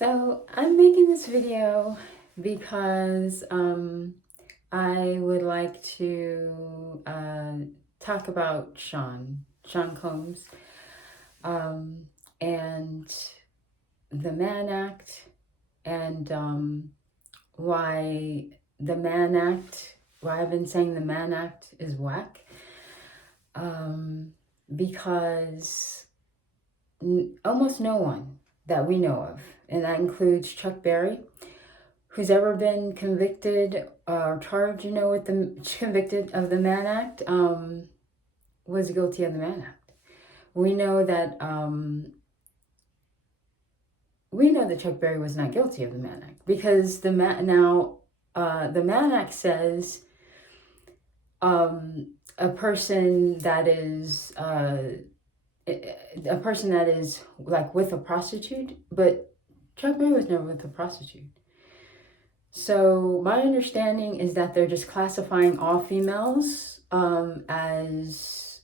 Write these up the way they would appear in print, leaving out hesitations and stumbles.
So I'm making this video because I would like to talk about Sean Combs, and the Mann Act, and why the Mann Act, why I've been saying the Mann Act is whack, because almost no one that we know of, and that includes Chuck Berry, who's ever been convicted or charged, with the convicted of the Mann Act, was guilty of the Mann Act. We know that Chuck Berry was not guilty of the Mann Act because the Mann Act says a person that is like with a prostitute, but Chuck Berry was never with a prostitute. So my understanding is that they're just classifying all females as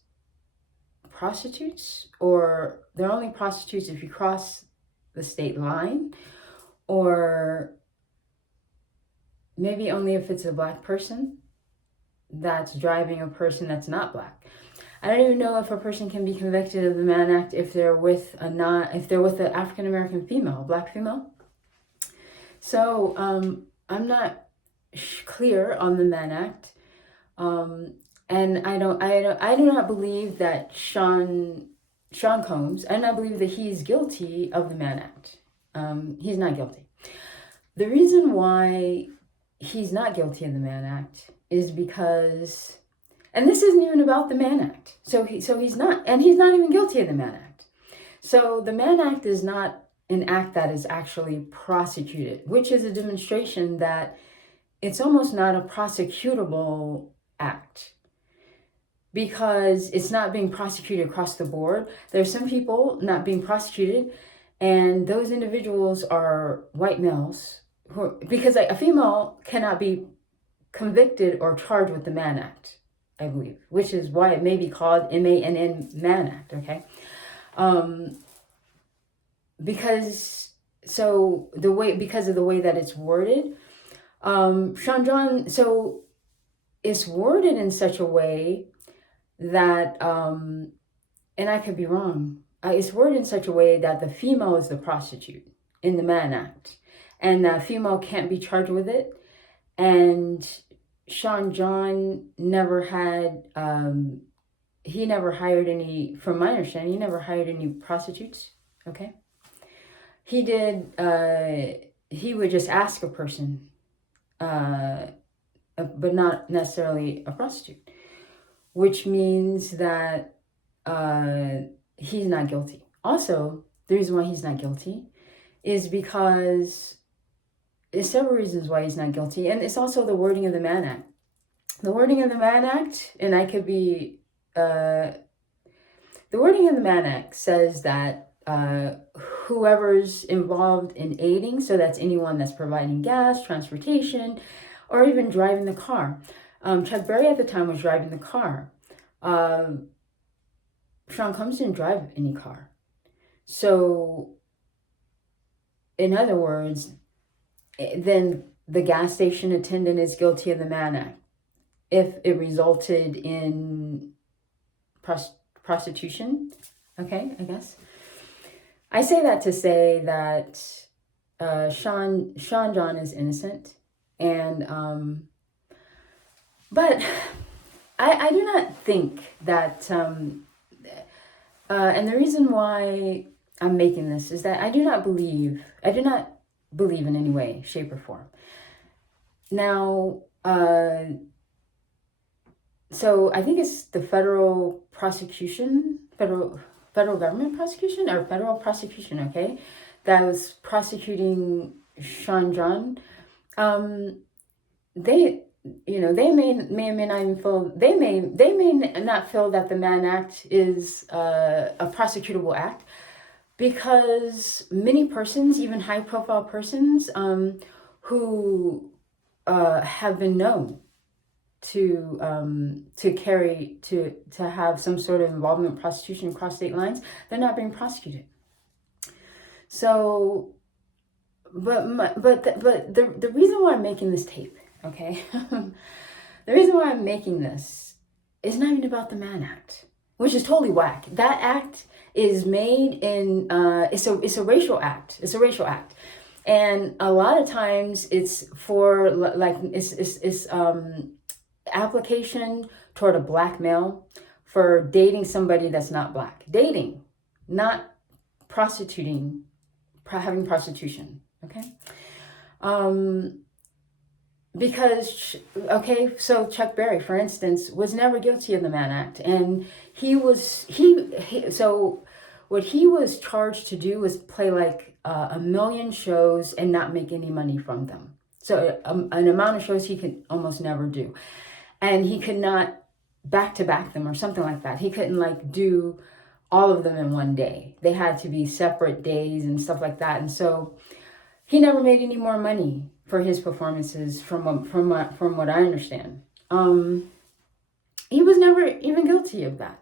prostitutes, or they're only prostitutes if you cross the state line, or maybe only if it's a black person that's driving a person that's not black. I don't even know if a person can be convicted of the Mann Act if they're with an African American female, a black female. So I'm not clear on the Mann Act, and I do not believe that Sean Combs. I do not believe that he's guilty of the Mann Act. He's not guilty. The reason why he's not guilty of the Mann Act is because, and this isn't even about the Mann Act. So he's not even guilty of the Mann Act. So the Mann Act is not an act that is actually prosecuted, which is a demonstration that it's almost not a prosecutable act because it's not being prosecuted across the board. There's some people not being prosecuted, and those individuals are white males because a female cannot be convicted or charged with the Mann Act, I believe, which is why it may be called MANN Mann Act, okay? Because of the way that it's worded, so it's worded in such a way that, and I could be wrong, it's worded in such a way that the female is the prostitute in the Mann Act, and that female can't be charged with it, and Sean John never had, he never hired any, from my understanding, he never hired any prostitutes, okay? He did, he would just ask a person, but not necessarily a prostitute, which means that he's not guilty. Also, the reason why he's not guilty is because there's several reasons why he's not guilty, and it's also the wording of the Mann Act. The wording of the Mann Act, and I could be, the wording of the Mann Act says that whoever's involved in aiding, so that's anyone that's providing gas, transportation, or even driving the car. Chuck Berry at the time was driving the car. Sean Combs didn't drive any car. So, in other words, then the gas station attendant is guilty of the Mann Act if it resulted in prostitution. Okay, I guess. I say that to say that Sean John is innocent, and but I do not think that, and the reason why I'm making this is that I do not believe in any way, shape, or form. Now, so I think it's the federal government prosecution, or federal prosecution, okay, that was prosecuting Sean John. They may or may not even feel, they may not feel that the Mann Act is a prosecutable act, because many persons, even high profile persons, who have been known to have some sort of involvement in prostitution across state lines, they're not being prosecuted. So the reason why I'm making this tape, okay, the reason why I'm making this is not even about the Mann Act, which is totally whack. That act is made in it's a racial act. It's a racial act, and a lot of times it's for like it's application toward a black male for dating somebody that's not black. Dating, not prostituting, having prostitution. Okay. Um, because okay, so Chuck Berry, for instance, was never guilty of the Mann Act, and so what he was charged to do was play like a million shows and not make any money from them. So an amount of shows he could almost never do, and he could not back to back them or something like that. He couldn't like do all of them in one day. They had to be separate days and stuff like that, and so he never made any more money for his performances, from what I understand. He was never even guilty of that.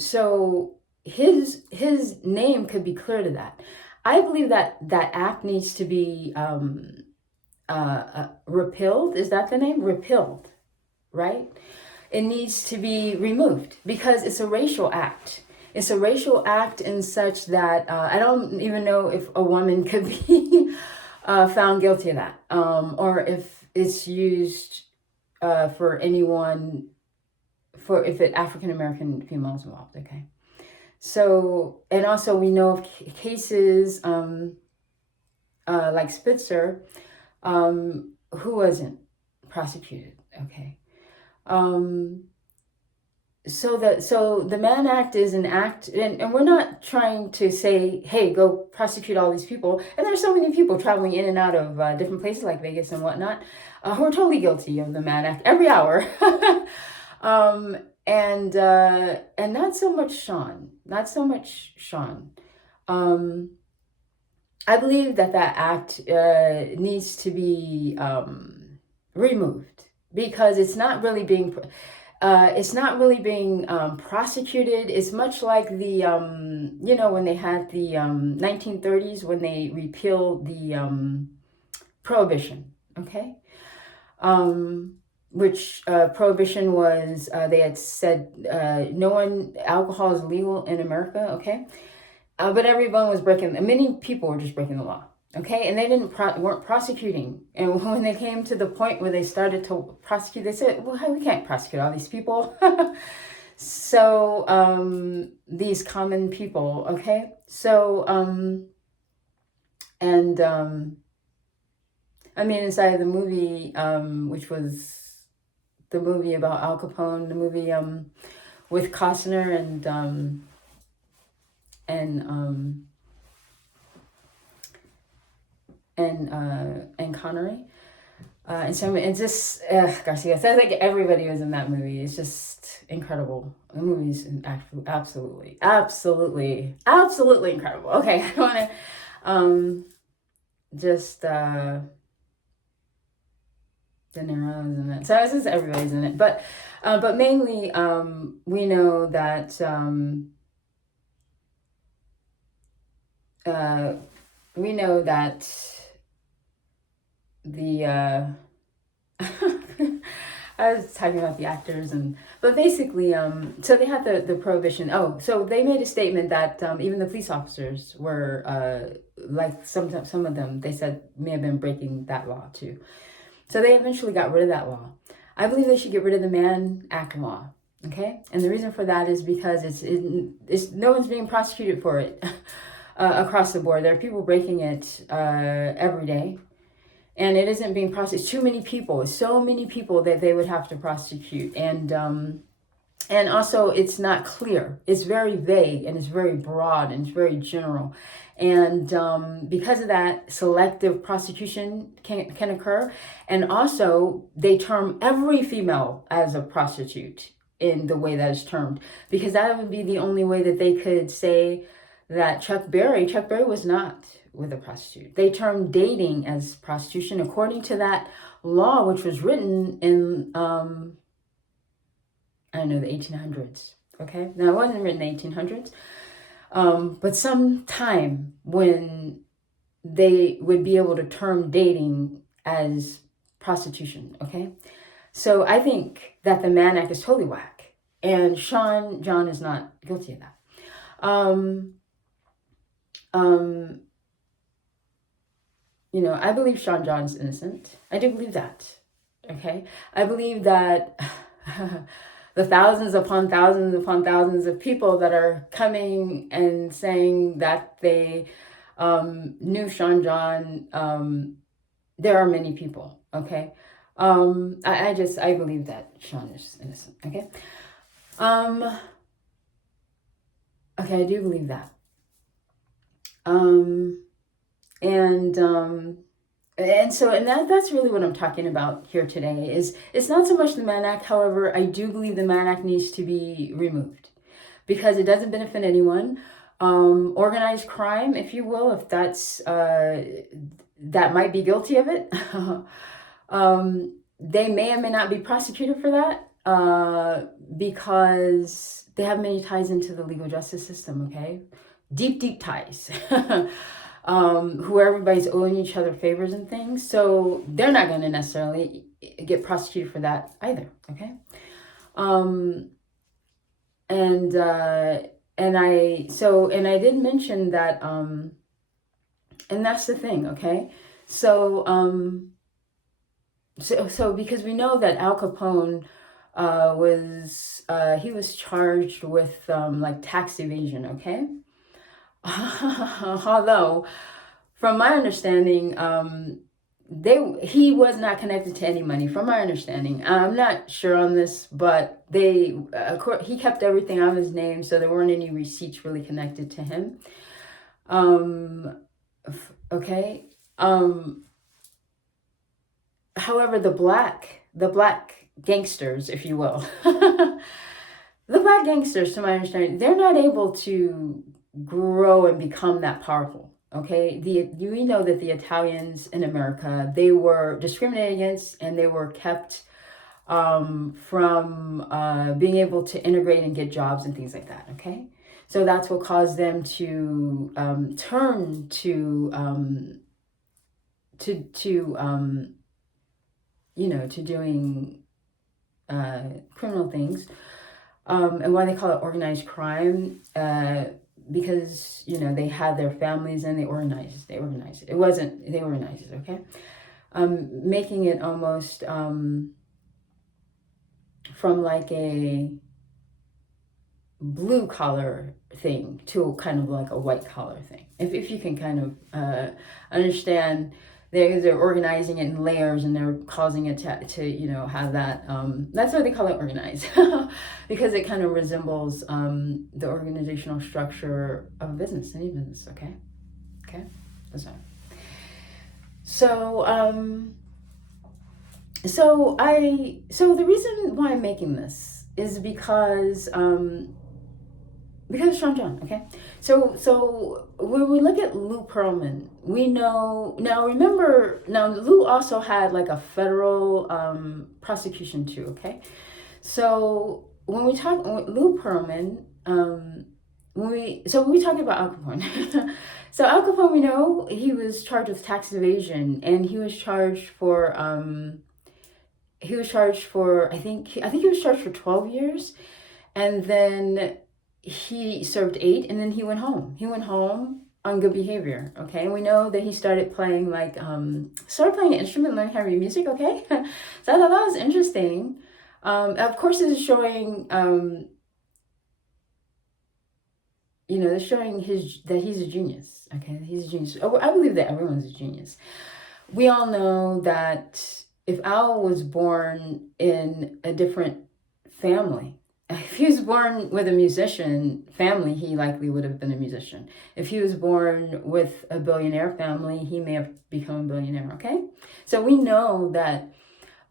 So his name could be clear to that. I believe that that act needs to be repealed. Is that the name? Repealed, right? It needs to be removed because it's a racial act. It's a racial act in such that I don't even know if a woman could be found guilty of that, or if it's used for anyone, for if it African American females involved. Okay, so and also we know of cases like Spitzer, who wasn't prosecuted. Okay. So the Mann Act is an act, and we're not trying to say, hey, go prosecute all these people. And there's so many people traveling in and out of different places like Vegas and whatnot, who are totally guilty of the Mann Act every hour. And not so much Sean, not so much Sean. I believe that that act needs to be removed because it's not really being prosecuted. It's much like the when they had the 1930s, when they repealed the prohibition. Okay. Which prohibition was, they had said alcohol is legal in America. Okay. But everyone was many people were just breaking the law. Okay, and they weren't prosecuting. And when they came to the point where they started to prosecute, they said, well, we can't prosecute all these people. So these common people, okay? So, inside the movie, which was the movie about Al Capone, the movie with Costner and Connery. And so it's just, Garcia. Sounds like everybody was in that movie. It's just incredible. The movie's absolutely incredible. Okay, I want to just De Niro's in it. So it's just everybody's in it. But mainly we know that the I was talking about the actors, but basically so they had the prohibition. So they made a statement that even the police officers were like some of them, they said, may have been breaking that law too. So they eventually got rid of that law. I believe they should get rid of the Mann Act law. Okay, and the reason for that is because it's no one's being prosecuted for it across the board. There are people breaking it every day. And it isn't being prosecuted. Too many people, so many people that they would have to prosecute. And also it's not clear. It's very vague and it's very broad and it's very general. And because of that, selective prosecution can occur. And also they term every female as a prostitute in the way that is termed, because that would be the only way that they could say that Chuck Berry was not with a prostitute. They termed dating as prostitution according to that law, which was written in the 1800s. Okay, now it wasn't written in the 1800s, but some time when they would be able to term dating as prostitution, okay? So I think that the Mann Act is totally whack, and Sean John is not guilty of that. I believe Sean John's innocent. I do believe that, okay? I believe that the thousands upon thousands of people that are coming and saying that they knew Sean John, there are many people, okay? I believe that Sean is innocent, okay? Okay, I do believe that. That's really what I'm talking about here today. Is it's not so much the Mann Act. However, I do believe the Mann Act needs to be removed because it doesn't benefit anyone. Organized crime, if you will, if that's that might be guilty of it. They may or may not be prosecuted for that because they have many ties into the legal justice system. Okay, deep ties. Where everybody's owing each other favors and things, so they're not going to necessarily get prosecuted for that either. Okay, and I did mention that, and that's the thing. Okay, so because we know that Al Capone he was charged with like tax evasion. Okay. Although, from my understanding, he was not connected to any money. From my understanding, I'm not sure on this, but he kept everything on his name, so there weren't any receipts really connected to him. Okay. However, the black gangsters, if you will, the black gangsters, to my understanding, they're not able to grow and become that powerful. Okay, we know that the Italians in America, they were discriminated against and they were kept from being able to integrate and get jobs and things like that. Okay, so that's what caused them to turn to doing criminal things, and why they call it organized crime. Because they had their families and they organized it. It wasn't they organized it, okay? Making it almost from like a blue collar thing to kind of like a white collar thing. If you can kind of understand, they're organizing it in layers and they're causing it to have that. That's why they call it organized, because it kind of resembles the organizational structure of a business, any business. Okay, that's right. So the reason why I'm making this is because of Sean John, okay? So when we look at Lou Pearlman, we know, now Lou also had like a federal prosecution too, okay? So when we talk Lou Pearlman, when we talk about Al Capone, so Al Capone, we know he was charged with tax evasion, and he was charged for I think he was charged for 12 years, and then he served 8, and then he went home. He went home on good behavior, okay? And we know that he started playing an instrument, learning how to read music, okay? So I thought that was interesting. Of course, this is showing, they're showing that he's a genius, okay? He's a genius. I believe that everyone's a genius. We all know that if Al was born in a different family, if he was born with a musician family, he likely would have been a musician. If he was born with a billionaire family, he may have become a billionaire, okay? So we know that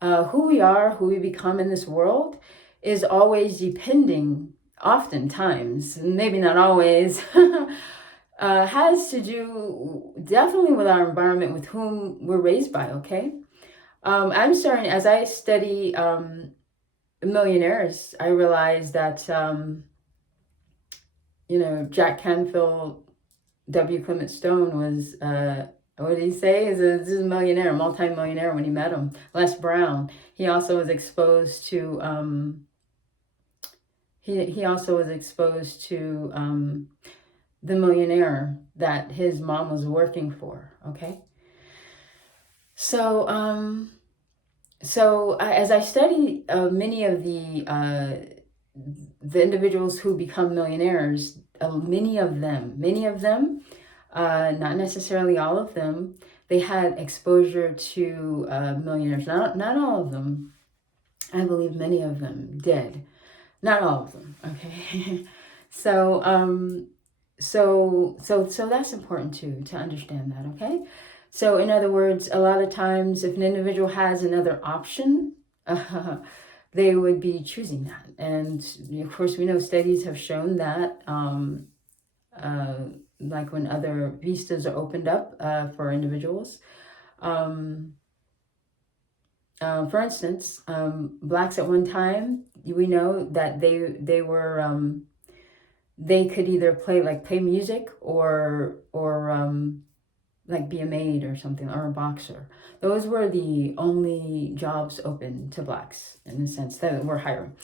who we are, who we become in this world is always depending, oftentimes, maybe not always, has to do definitely with our environment, with whom we're raised by, okay? As I study millionaires, I realized that, Jack Canfield, W. Clement Stone was What did he say? This is a millionaire, multi-millionaire when he met him. Les Brown. He also was exposed to he also was exposed to the millionaire that his mom was working for. Okay. So as I study many of the individuals who become millionaires, many of them, not necessarily all of them, they had exposure to millionaires. Not all of them. I believe many of them did. Not all of them. Okay. so so that's important too, to understand that. Okay. So in other words, a lot of times if an individual has another option, they would be choosing that. And of course, we know studies have shown that, like when other vistas are opened up for individuals. For instance, blacks at one time, we know that they were they could either play music or like be a maid or something, or a boxer. Those were the only jobs open to blacks in the sense that we're hiring.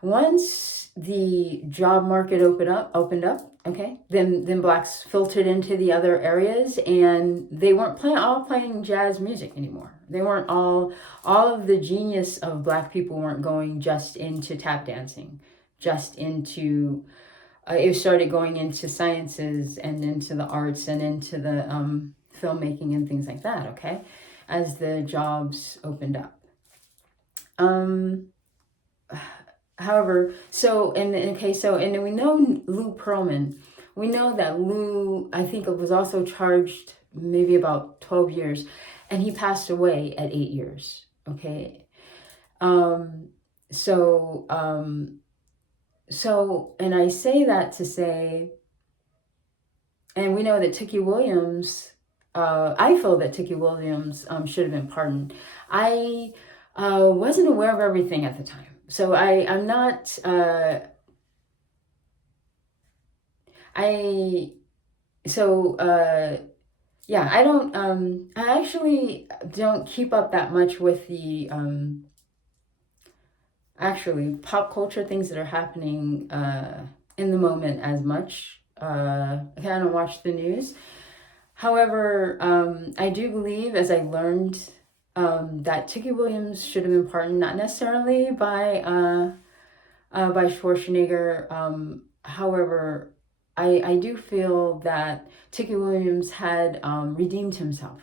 Once the job market opened up, okay, then blacks filtered into the other areas, and they weren't playing jazz music anymore. They weren't all of the genius of black people weren't going just into tap dancing, just into it started going into sciences and into the arts and into the filmmaking and things like that, okay, as the jobs opened up. However, and we know Lou Pearlman. We know that Lou, I think, it was also charged maybe about 12 years, and he passed away at 8 years, okay? So, and I say that to say, and we know that Tookie Williams, I feel that Tookie Williams should have been pardoned. I wasn't aware of everything at the time. So I'm not, yeah, I actually don't keep up that much with the, actually pop culture things that are happening in the moment as much. I kind of watch the news. However, I do believe, as I learned, that Tookie Williams should have been pardoned, not necessarily by Schwarzenegger. However, I do feel that Tookie Williams had redeemed himself.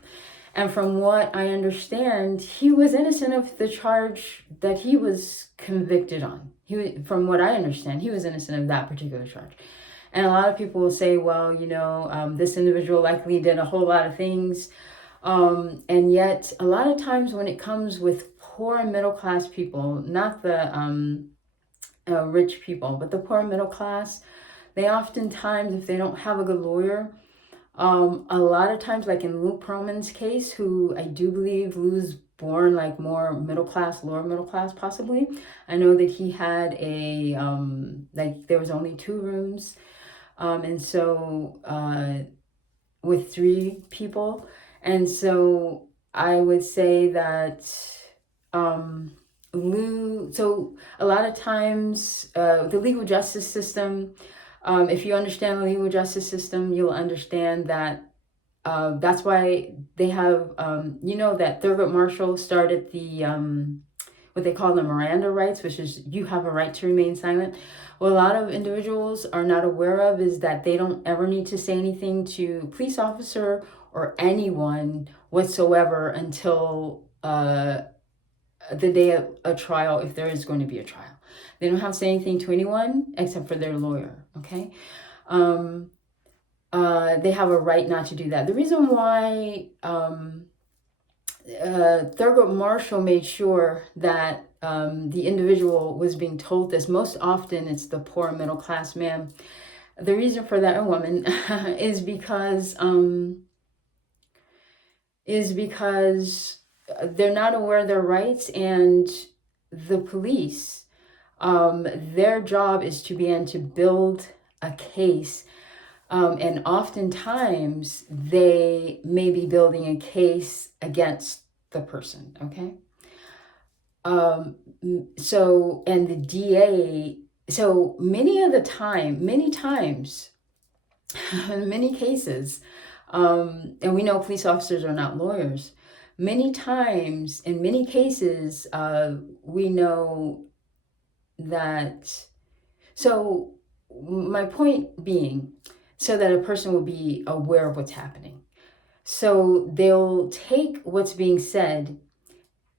And from what I understand, he was innocent of the charge that he was convicted on. From what I understand, he was innocent of that particular charge. And a lot of people will say, well, this individual likely did a whole lot of things. And yet, a lot of times when it comes with poor middle class people, not the rich people, but the poor middle class, they oftentimes, if they don't have a good lawyer, a lot of times, like in Lou Pearlman's case, who I do believe Lou's born like more middle class, lower middle class, possibly. I know that he had like there was only 2 rooms. And so with 3 people. And so I would say that Lou, so a lot of times the legal justice system, if you understand the legal justice system, you'll understand that that's why they have, that Thurgood Marshall started the, what they call the Miranda rights, which is you have a right to remain silent. What a lot of individuals are not aware of is that they don't ever need to say anything to a police officer or anyone whatsoever until the day of a trial, if there is going to be a trial. They don't have to say anything to anyone except for their lawyer, okay? They have a right not to do that. The reason why Thurgood Marshall made sure that the individual was being told this, most often it's the poor middle class man. The reason for that, a woman, is because they're not aware of their rights, and the police, their job is to begin to build a case And oftentimes they may be building a case against the person, okay? So, and the DA, so many times, in many cases, and we know police officers are not lawyers, many times, in many cases, we know that, so my point being, so that a person will be aware of what's happening. So they'll take what's being said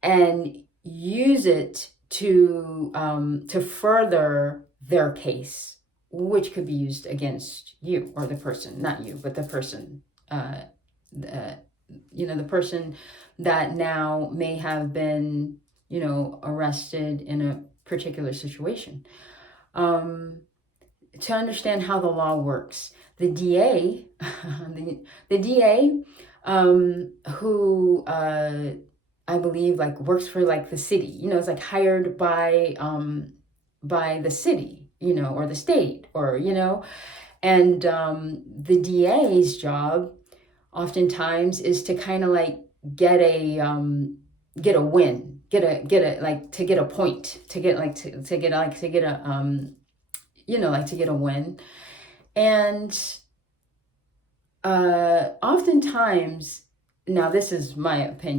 and use it to further their case, which could be used against you or the person, not you, but the person, the person that now may have been, arrested in a particular situation. To understand how the law works, the DA, the DA, who I believe like works for like the city, it's like hired by the city, or the state, or and the DA's job oftentimes is to kind of like get a win, get a like to get a point, to get like to get like to get a like to get a win. And oftentimes, now this is my opinion,